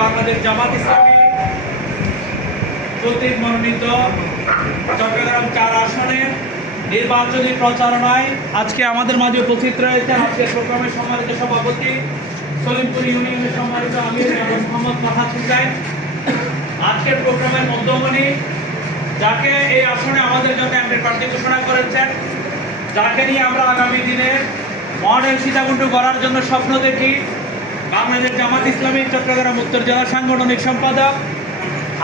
বাংলাদেশ জামাত ইসলামী কর্তৃক মনোনীত চট্টগ্রাম 4 আসনের নির্বাচনী প্রচারণায় আজকে আমাদের মাঝে উপস্থিত রয়েছেন আজকের প্রোগ্রামের সম্মানিত সভাপতি সলিমপুর ইউনিয়নের সম্মানিত আমির মোহাম্মদ ফাহাদ হুসাইন। আজকের প্রোগ্রামের মধ্যমণি যাকে এই আসনে আমাদের জন্য এমপি প্রার্থী ঘোষণা করেছেন, যাকে নিয়ে আমরা আগামী দিনে মডেল সীতাকুণ্ড গড়ার জন্য স্বপ্ন দেখি, বাংলাদেশ জামাত ইসলামী চট্টগ্রাম উত্তর জেলা সাংগঠনিক সম্পাদক,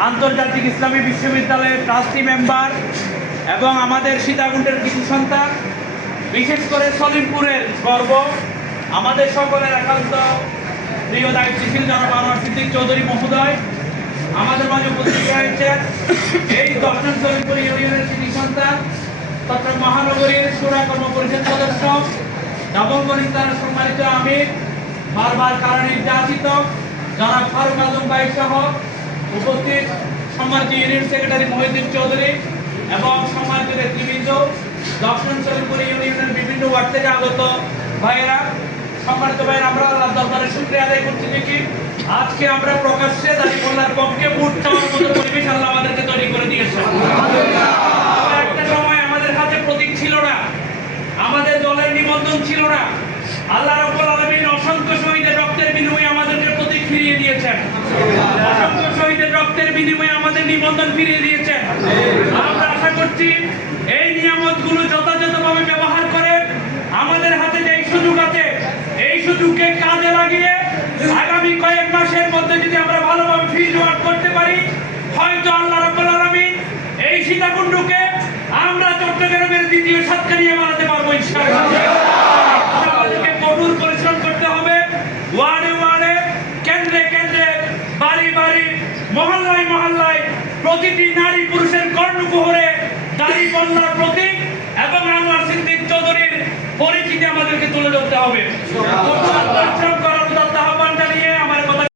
আন্তর্জাতিক ইসলামী বিশ্ববিদ্যালয়ের ট্রাস্টি মেম্বার এবং আমাদের সীতাকুণ্ডের কৃষি সন্তান, বিশেষ করে সলিমপুরের গর্ব, আমাদের সকলের একান্ত প্রিয় দায়িত্বশীল জনাব আনোয়ার সিদ্দিক চৌধুরী মহোদয় আমাদের মাঝে উপস্থিত হয়েছেন। এই 10 নং সলিমপুর ইউনিয়নের কৃষি সন্তান চট্টগ্রাম মহানগরীর সুরা কর্ম পরিষদ সদস্য, নবমগণিত দ্বারা সম্মানিত আমির, বারবার কারণে নির্যাতিত জনাব ফারুক আজম ভাই সহ উপস্থিত সম্মানিত ইউনিয়ন সেক্রেটারি মহিউদ্দিন চৌধুরী এবং সম্মানিত নেতৃবৃন্দ, 10 নং সলিমপুর ইউনিয়নের বিভিন্ন ওয়ার্ড থেকে আগত ভাইয়েরা, সম্মানিত ভাইয়েরা, আমরা আল্লাহর দরবারে শুকরিয়া আদায় করছি দেখি আজকে আমরা প্রকাশ্যে দাঁড়িপাল্লার পক্ষে ভোট চাওয়ার মতো পরিবেশ আল্লাহ আমাদেরকে তৈরি করে দিয়েছেন। একটা সময় আমাদের হাতে প্রতীক ছিল না, আমাদের দলের নিবন্ধন ছিল না। আল্লাহ রাব্বুল আলামিন অসংখ্য শহীদের রক্তের বিনিময়ে আমাদেরকে প্রতীক ফিরিয়ে দিয়েছেন, অসংখ্য শহীদের রক্তের বিনিময়ে আমাদের নিবন্ধন ফিরিয়ে দিয়েছেন। আমরা আশা করছি এই নিয়ামতগুলো যথাযথভাবে ব্যবহার করে আমাদের হাতে যে সুযোগ আছে এই সুযোগকে কাজে লাগিয়ে আগামী কয়েক মাসের মধ্যে যদি আমরা ভালোভাবে ফিল্ড ওয়ার্ক করতে পারি, হয়তো আল্লাহ রাব্বুল আলামিন এই সীতাকুণ্ডকে আমরা চট্টগ্রামের দ্বিতীয় সাতকানিয়া বানাতে পারবো ইনশাআল্লাহ। আমাদেরকে কঠোর পরিশ্রম করতে হবে, ওয়ার্ডে ওয়ার্ডে, কেন্দ্রে কেন্দ্রে, বাড়ি বাড়ি, মহল্লায় মহল্লায় প্রতিটি নারী পুরুষের কর্ণকুহরে দাঁড়িপাল্লার প্রতীক এবং আনোয়ার সিদ্দিক চৌধুরীর পরিচিতি আমাদেরকে তুলে ধরতে হবে।